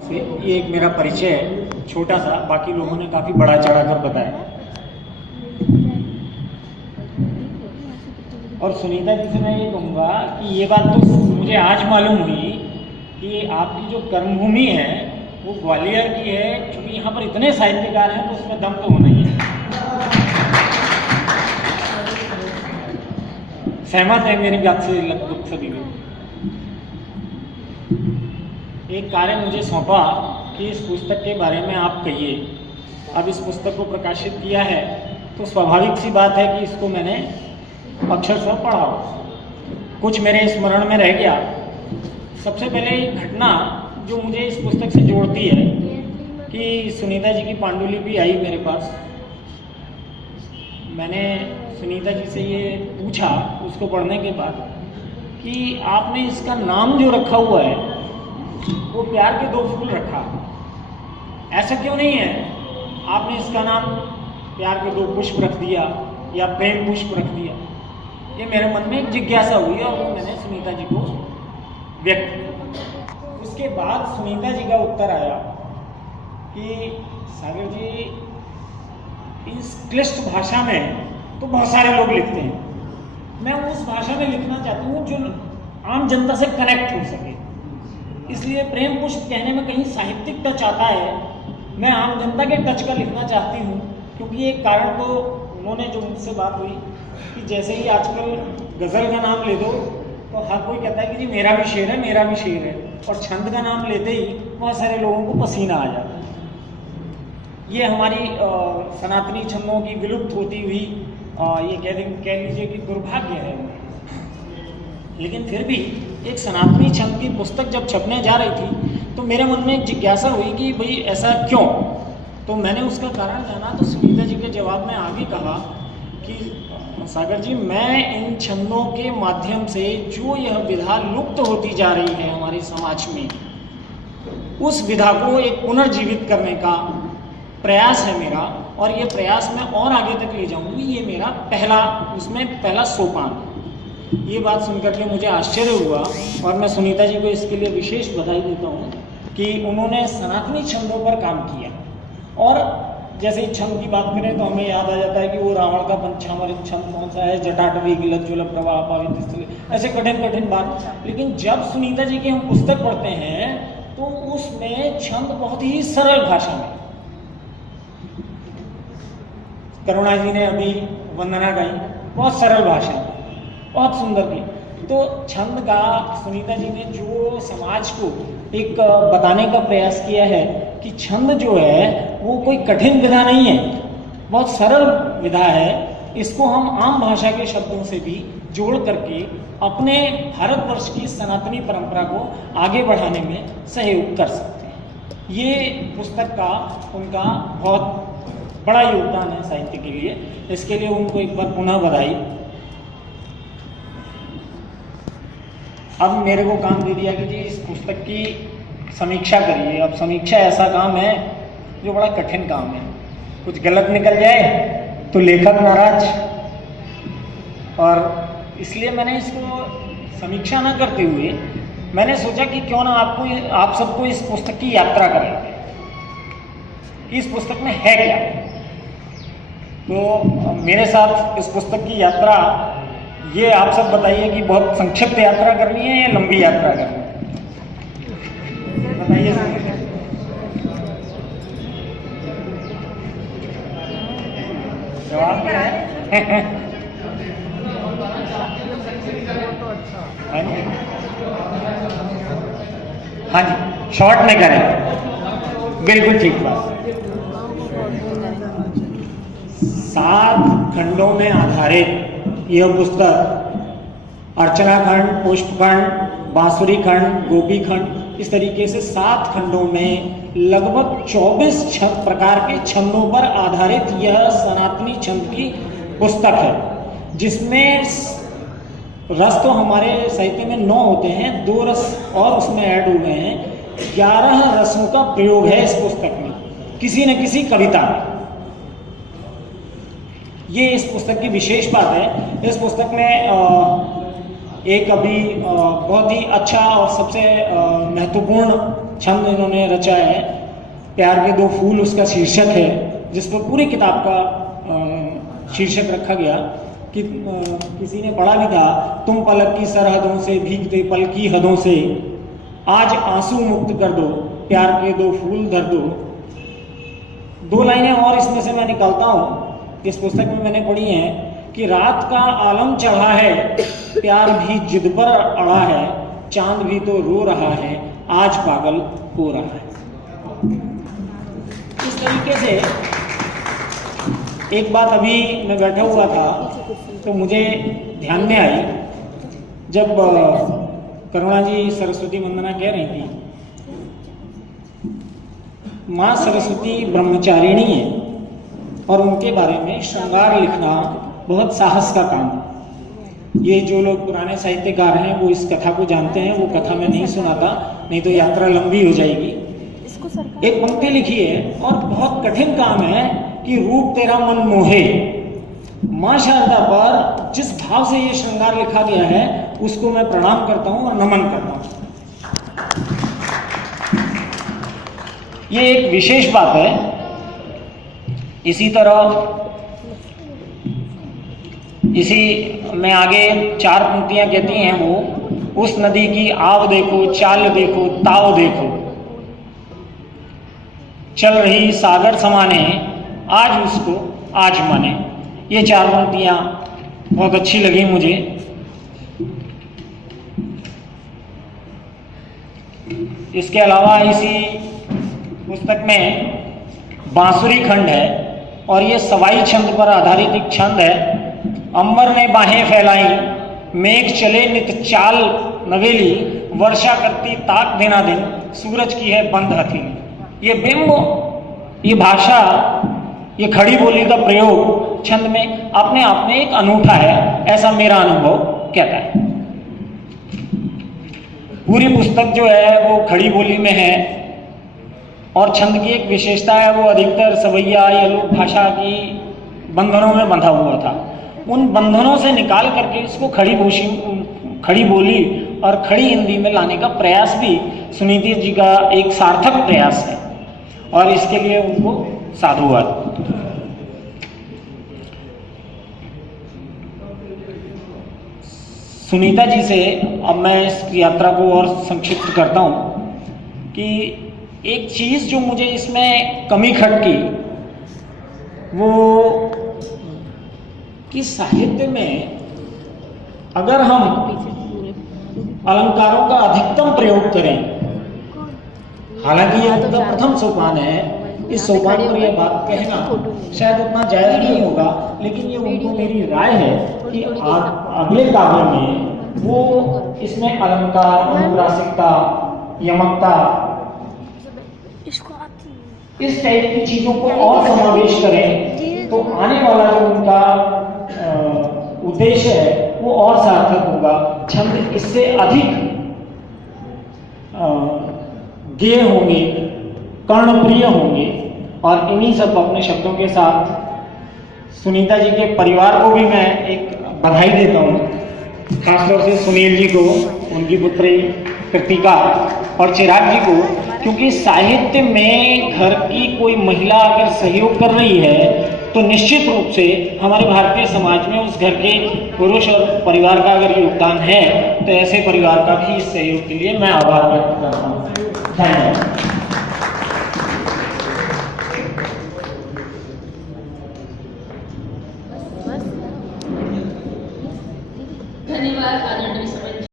से ये एक मेरा परिचय है छोटा सा, बाकी लोगों ने काफ़ी बड़ा चढ़ा कर बताया। और सुनीता जी से मैं ये कहूँगा कि ये बात तो मुझे आज मालूम हुई कि आपकी जो कर्मभूमि है वो ग्वालियर की है, क्योंकि यहाँ पर इतने साहित्यकार हैं तो उसमें दम तो होना ही है। सहमत है मेरी बात से लगभग सभी लोग। एक कार्य मुझे सौंपा कि इस पुस्तक के बारे में आप कहिए। अब इस पुस्तक को प्रकाशित किया है तो स्वाभाविक सी बात है कि इसको मैंने अक्षरशः पढ़ा, कुछ मेरे स्मरण में रह गया। सबसे पहले एक घटना जो मुझे इस पुस्तक से जोड़ती है कि सुनीता जी की पांडुलिपि आई मेरे पास। मैंने सुनीता जी से ये पूछा उसको पढ़ने के बाद कि आपने इसका नाम जो रखा हुआ है वो प्यार के दो फूल रखा, ऐसा क्यों नहीं है? आपने इसका नाम प्यार के दो पुष्प रख दिया या प्रेम पुष्प रख दिया। ये मेरे मन में एक जिज्ञासा हुई और वो मैंने सुनीता जी को व्यक्त किया। उसके बाद सुनीता जी का उत्तर आया कि सागर जी, इस क्लिष्ट भाषा में तो बहुत सारे लोग लिखते हैं, मैं उस भाषा में लिखना चाहती हूँ जो आम जनता से कनेक्ट हो सके। इसलिए प्रेम पुष्प कहने में कहीं साहित्यिक टच आता है, मैं आम जनता के टच का लिखना चाहती हूँ। क्योंकि एक कारण तो उन्होंने जो मुझसे बात हुई कि जैसे ही आजकल गज़ल का नाम ले दो तो हर कोई कहता है कि जी मेरा भी शेर है, मेरा भी शेर है, और छंद का नाम लेते ही बहुत सारे लोगों को पसीना आ जाता है। ये हमारी सनातनी छंदों की विलुप्त होती हुई ये कह लीजिए कि दुर्भाग्य है। लेकिन फिर भी एक सनातनी छंद की पुस्तक जब छपने जा रही थी तो मेरे मन में एक जिज्ञासा हुई कि भाई ऐसा क्यों। तो मैंने उसका कारण जाना तो सुनीता जी के जवाब में आगे कहा कि सागर जी, मैं इन छंदों के माध्यम से जो यह विधा लुप्त होती जा रही है हमारे समाज में, उस विधा को एक पुनर्जीवित करने का प्रयास है मेरा, और ये प्रयास मैं और आगे तक ले जाऊंगी। ये मेरा पहला सोपान। ये बात सुनकर के मुझे आश्चर्य हुआ और मैं सुनीता जी को इसके लिए विशेष बधाई देता हूँ कि उन्होंने सनातनी छंदों पर काम किया। और जैसे ही छंद की बात करें तो हमें याद आ जाता है कि वो रावण का पंचामृत छंद कौन सा है, जटाटवी गिलत ज्वल प्रवाह पावित स्थल, ऐसे कठिन कठिन बात। लेकिन जब सुनीता जी की हम पुस्तक पढ़ते हैं तो उसमें छंद बहुत ही सरल भाषा में, करुणा जी ने अभी वंदना गाई, बहुत सरल भाषा में, बहुत सुंदर थी। तो छंद का सुनीता जी ने जो समाज को एक बताने का प्रयास किया है कि छंद जो है वो कोई कठिन विधा नहीं है, बहुत सरल विधा है। इसको हम आम भाषा के शब्दों से भी जोड़ करके अपने भारतवर्ष की सनातनी परंपरा को आगे बढ़ाने में सहयोग कर सकते हैं। ये पुस्तक का उनका बहुत बड़ा योगदान है साहित्य के लिए। इसके लिए उनको एक बार पुनः बधाई। अब मेरे को काम दे दिया कि जी इस पुस्तक की समीक्षा करिए। अब समीक्षा ऐसा काम है जो बड़ा कठिन काम है, कुछ गलत निकल जाए तो लेखक नाराज, और इसलिए मैंने इसको समीक्षा ना करते हुए मैंने सोचा कि क्यों ना आप सबको इस पुस्तक की यात्रा कराते हैं। इस पुस्तक में है क्या? तो मेरे साथ इस पुस्तक की यात्रा, ये आप सब बताइए कि बहुत संक्षिप्त यात्रा करनी है या लंबी यात्रा करनी है? बताइए। जवाब क्या है? हाँ जी, शॉर्ट में करें, बिल्कुल ठीक बात। 7 खंडों में आधारित यह पुस्तक अर्चना खंड, पुष्प खंड, बांसुरी खंड, गोपी खंड, इस तरीके से 7 खंडों में लगभग 24 प्रकार के छंदों पर आधारित यह सनातनी छंद की पुस्तक है, जिसमें रस तो हमारे साहित्य में 9 होते हैं, 2 रस और उसमें ऐड हुए हैं। 11 रसों का प्रयोग है इस पुस्तक में, किसी न किसी कविता में। ये इस पुस्तक की विशेष बात है। इस पुस्तक में एक अभी बहुत ही अच्छा और सबसे महत्वपूर्ण छंद इन्होंने रचा है, प्यार के दो फूल उसका शीर्षक है, जिस पर पूरी किताब का शीर्षक रखा गया कि किसी ने पढ़ा भी था, तुम पलक की सरहदों से भीगते पल की हदों से, आज आंसू मुक्त कर दो, प्यार के दो फूल धर दो। दो लाइनें और इसमें से मैं निकालता हूँ, इस पुस्तक में मैंने पढ़ी हैं कि रात का आलम चढ़ा है, प्यार भी जिद पर अड़ा है, चांद भी तो रो रहा है, आज पागल हो रहा है। इस तरीके से एक बात अभी मैं बैठा हुआ था तो मुझे ध्यान में आई, जब करुणा जी सरस्वती वंदना कह रही थी, माँ सरस्वती ब्रह्मचारिणी है और उनके बारे में श्रृंगार लिखना बहुत साहस का काम है। ये जो लोग पुराने साहित्यकार हैं वो इस कथा को जानते हैं, वो कथा मैं नहीं सुनाता, नहीं तो यात्रा लंबी हो जाएगी। एक पंक्ति लिखी है और बहुत कठिन काम है कि रूप तेरा मन मोहे। माँ शारदा पर जिस भाव से ये श्रृंगार लिखा गया है उसको मैं प्रणाम करता हूँ और नमन करता हूँ। ये एक विशेष बात है। इसी तरह इसी में आगे 4 पंक्तियां कहती हैं वो, उस नदी की आव देखो, चाल देखो, ताव देखो, चल रही सागर समाने, आज उसको आज माने। ये 4 पंक्तियां बहुत अच्छी लगी मुझे। इसके अलावा इसी पुस्तक में बांसुरी खंड है और ये सवाई छंद पर आधारित एक छंद है। अंबर ने बाहें फैलाई, मेघ चले नित चाल नवेली, वर्षा करती ताक देना दिन, सूरज की है बंद हथेली। ये बिंब, ये भाषा, ये खड़ी बोली का प्रयोग छंद में अपने आप में एक अनूठा है, ऐसा मेरा अनुभव कहता है। पूरी पुस्तक जो है वो खड़ी बोली में है और छंद की एक विशेषता है, वो अधिकतर सवैया या लोक भाषा की बंधनों में बंधा हुआ था। उन बंधनों से निकाल करके इसको खड़ी बोली और खड़ी हिंदी में लाने का प्रयास भी सुनीति जी का एक सार्थक प्रयास है और इसके लिए उनको साधुवाद। सुनीता जी से अब मैं इस यात्रा को और संक्षिप्त करता हूँ कि एक चीज़ जो मुझे इसमें कमी खटकी वो कि साहित्य में अगर हम अलंकारों का अधिकतम प्रयोग करें, हालांकि यह तो प्रथम सोपान है, इस सोपान पर यह बात कहना शायद उतना जायज नहीं होगा, लेकिन ये उनको मेरी राय है कि अगले काव्य में वो इसमें अलंकार, अनुप्रासिकता, यमकता, इस टाइप की चीजों को और समावेश करें तो आने वाला जो उनका उद्देश्य है वो और सार्थक होगा। छंद इससे अधिक गेय होंगे, कर्णप्रिय होंगे और इन्हीं सब अपने शब्दों के साथ सुनीता जी के परिवार को भी मैं एक बधाई देता हूँ, खासतौर से सुनील जी को, उनकी पुत्री कृतिका और चिराग जी को, क्योंकि साहित्य में घर की कोई महिला अगर सहयोग कर रही है तो निश्चित रूप से हमारे भारतीय समाज में उस घर के पुरुष और परिवार का अगर योगदान है तो ऐसे परिवार का भी इस सहयोग के लिए मैं आभार व्यक्त करता हूँ। धन्यवाद आदरणीय